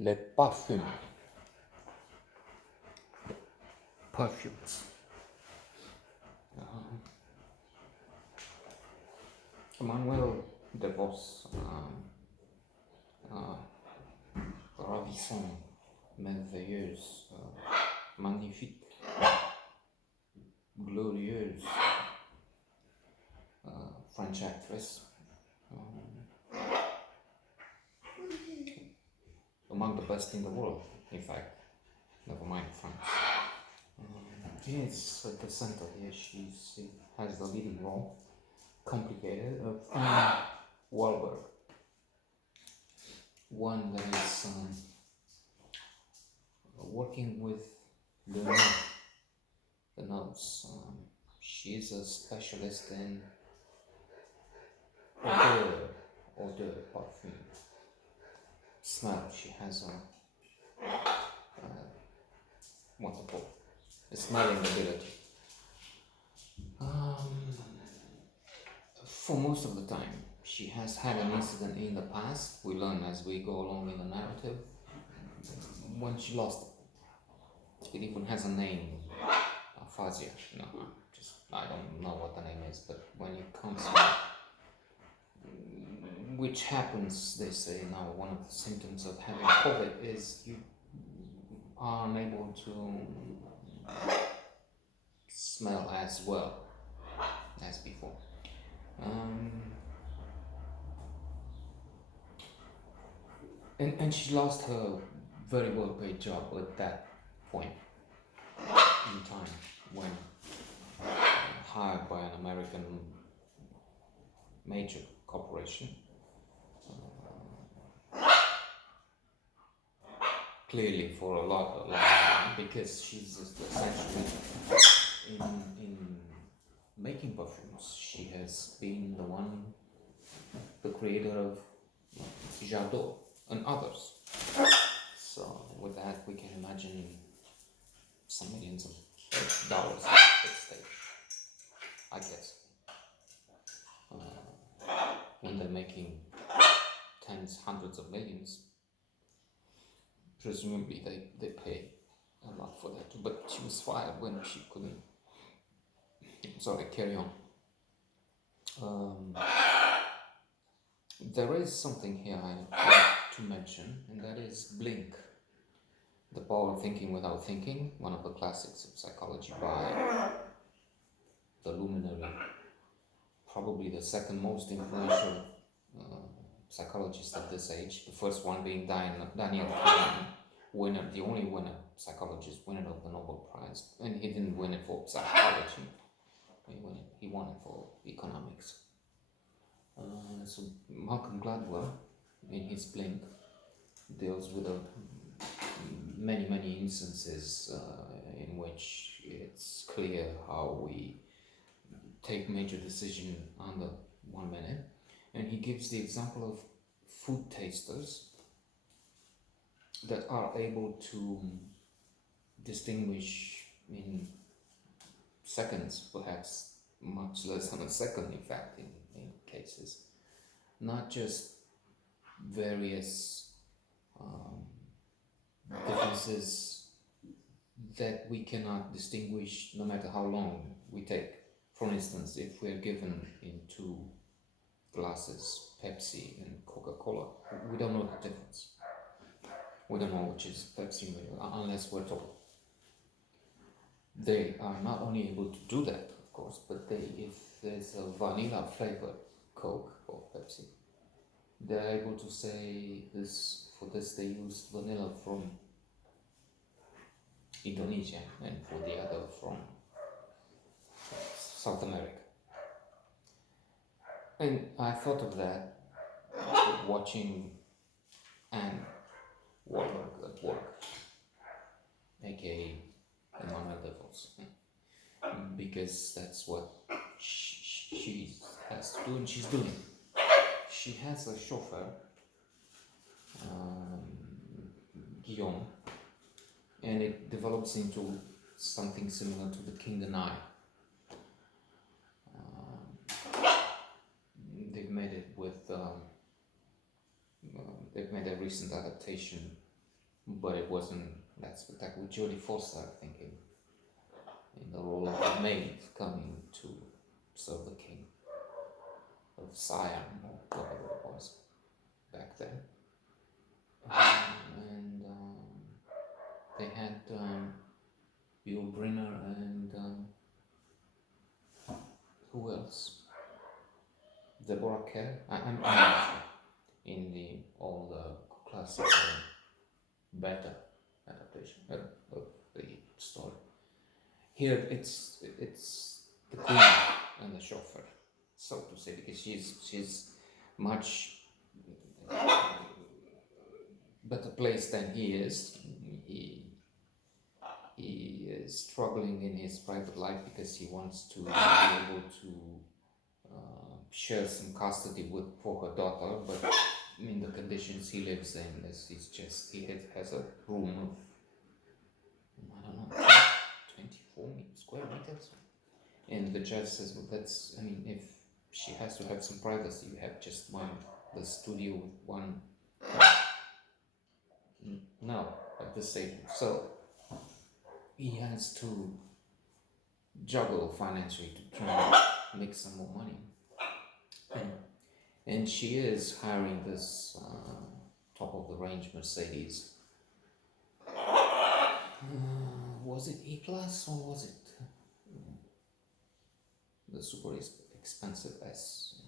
Les Parfumes. Perfumes. Manuel de Vos, ravissant, merveilleuse, magnifique, glorieuse French actress, among the best in the world, in fact, never mind France. Yes, at the center here, she has the leading role, complicated, of Wahlberg. One that is working with the notes. She is a specialist in odeur parfum. Smell. She has wonderful smelling ability. For most of the time, she has had an incident in the past. We learn as we go along in the narrative. When she lost it, it even has a name, aphasia. No, I don't know what the name is, but when it comes to which happens, they say now, one of the symptoms of having COVID is you are unable to smell as well as before. And she lost her very well paid job at that point in time when hired by an American major corporation. Clearly for a lot of time, because she's essentially in making perfumes. She has been the creator of Jadot and others. So with that, we can imagine some millions of dollars at stake, I guess. When they're making tens, hundreds of millions, presumably they pay a lot for that too. But she was fired when she couldn't. Sorry, carry on. There is something here I'd like to mention, and that is Blink, The Power of Thinking Without Thinking, one of the classics of psychology by the luminary, probably the second most influential psychologist of this age, the first one being Daniel Kahneman, winner, the only winner, psychologist winner of the Nobel Prize, and he didn't win it for psychology, he won it for economics. So Malcolm Gladwell, in his Blink, deals with many instances in which it's clear how we take major decision under 1 minute, and he gives the example of food tasters that are able to distinguish in seconds, perhaps much less than a second, in fact, in cases, not just various differences that we cannot distinguish no matter how long we take. For instance, if we're given in 2 glasses, Pepsi and Coca-Cola, we don't know the difference. We don't know which is Pepsi unless we're told. They are not only able to do that, of course, but if there's a vanilla flavored Coke or Pepsi, they're able to say this. For this, they use vanilla from Indonesia, and for the other from South America. And I thought of that watching Anne Wahlberg at work, aka Emmanuel Devos, because that's what she has to do, and she's doing. She has a chauffeur, Guillaume, and it develops into something similar to The King and I. They've made it with they've made a recent adaptation but it wasn't that spectacular. Jodie Foster, I think, in the role of a maid coming to serve the king of Siam or whatever it was back then. And they had Bill Brynner and who else? Deborah Kerr. I'm not sure in the all the classical better adaptation of the story. Here it's the queen and the chauffeur, so to say, because she's much better placed than he is. He is struggling in his private life because he wants to be able to share some custody for her daughter, but in the conditions he lives in, it's just he has a room of I don't know 24 square meters, and the judge says, well, that's if she has to have some privacy, you have just the studio with one. No, at the same. So he has to juggle financially to try and make some more money. And she is hiring this top of the range Mercedes. Was it E-Class or was it the super expensive S?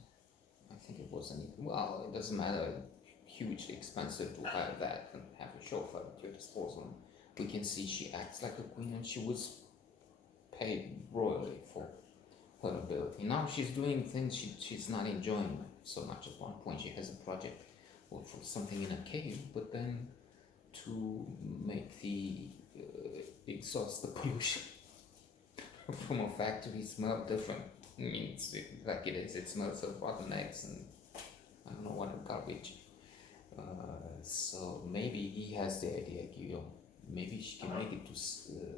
I think it was well, it doesn't matter. Hugely expensive to hire that and have a chauffeur at your disposal. We can see she acts like a queen, and she was paid royally for her ability. Now she's doing things she's not enjoying so much. At one point she has a project for something in a cave, but then to make the exhaust, the pollution from a factory smell different. Like it is, it smells of rotten eggs and I don't know what, garbage. So maybe he has the idea, Guillaume. Maybe she can make it to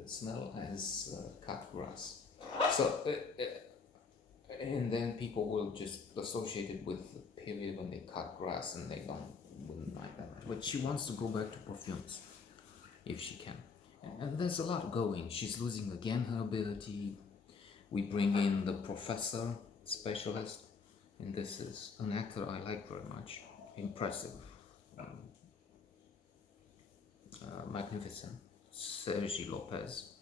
smell as cut grass. So, and then people will just associate it with the period when they cut grass and they wouldn't like that. But she wants to go back to perfumes, if she can. And there's a lot going. She's losing again her ability. We bring in the professor specialist, and this is an actor I like very much. Impressive. Magnificent. Sergi Lopez.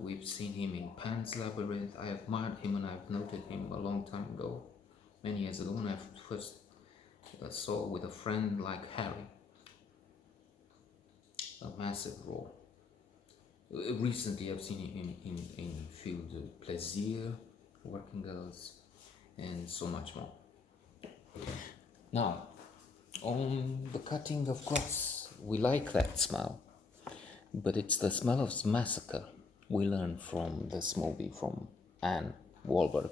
We've seen him in Pan's Labyrinth. I admired him and I've noted him a long time ago, many years ago, when I first saw With a Friend Like Harry. A massive role. Recently I've seen him in Field de Plaisir, Working Girls, and so much more. Now, on the cutting of grass, we like that smell, but it's the smell of massacre we learn from this movie from Anne Wahlberg,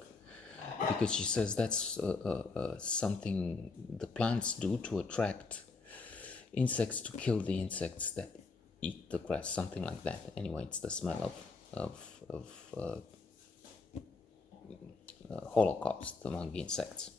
because she says that's something the plants do to attract insects, to kill the insects that eat the grass, something like that. Anyway, it's the smell of Holocaust among insects.